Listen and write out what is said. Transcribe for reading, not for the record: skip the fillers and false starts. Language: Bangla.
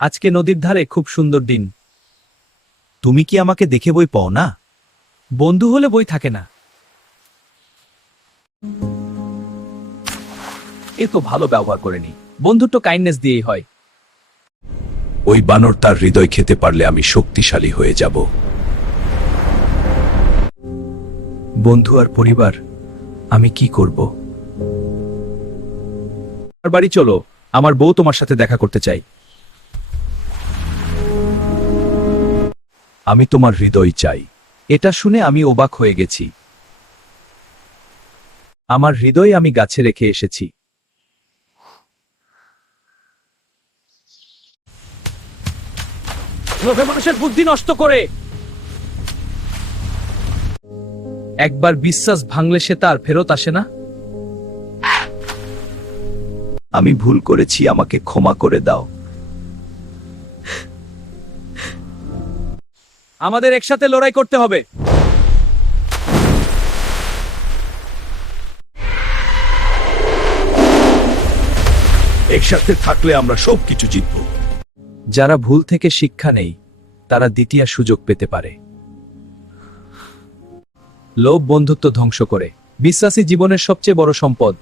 আজকে নদীর ধারে খুব সুন্দর দিন। তুমি কি আমাকে দেখে বই পাও না? বন্ধু হলে বই থাকে না। এ তো ভালো ব্যবহার করেনি। বন্ধুত্ব কাইন্ডনেস দিয়েই হয়। ওই বানর তার হৃদয় খেতে পারলে আমি শক্তিশালী হয়ে যাব। বন্ধু আর পরিবার, আমি কি করব? আমার বাড়ি চলো, আমার বউ তোমার সাথে দেখা করতে চাই। আমি তোমার হৃদয় চাই। এটা শুনে আমি অবাক হয়ে গেছি। আমার হৃদয় আমি গাছে রেখে এসেছি। লোভে মানুষের বুদ্ধি নষ্ট করে। একবার বিশ্বাস ভাঙলে সে তার ফেরত আসে না। আমি ভুল করেছি, আমাকে ক্ষমা করে দাও। আমাদের একসাথে লড়াই করতে হবে। একসাথে থাকলে আমরা সবকিছু জিতব। যারা ভুল থেকে শিক্ষা নেই, তারা দ্বিতীয় সুযোগ পেতে পারে। লোভ বন্ধুত্ব ধ্বংস করে। বিশ্বাসী জীবনের সবচেয়ে বড় সম্পদ।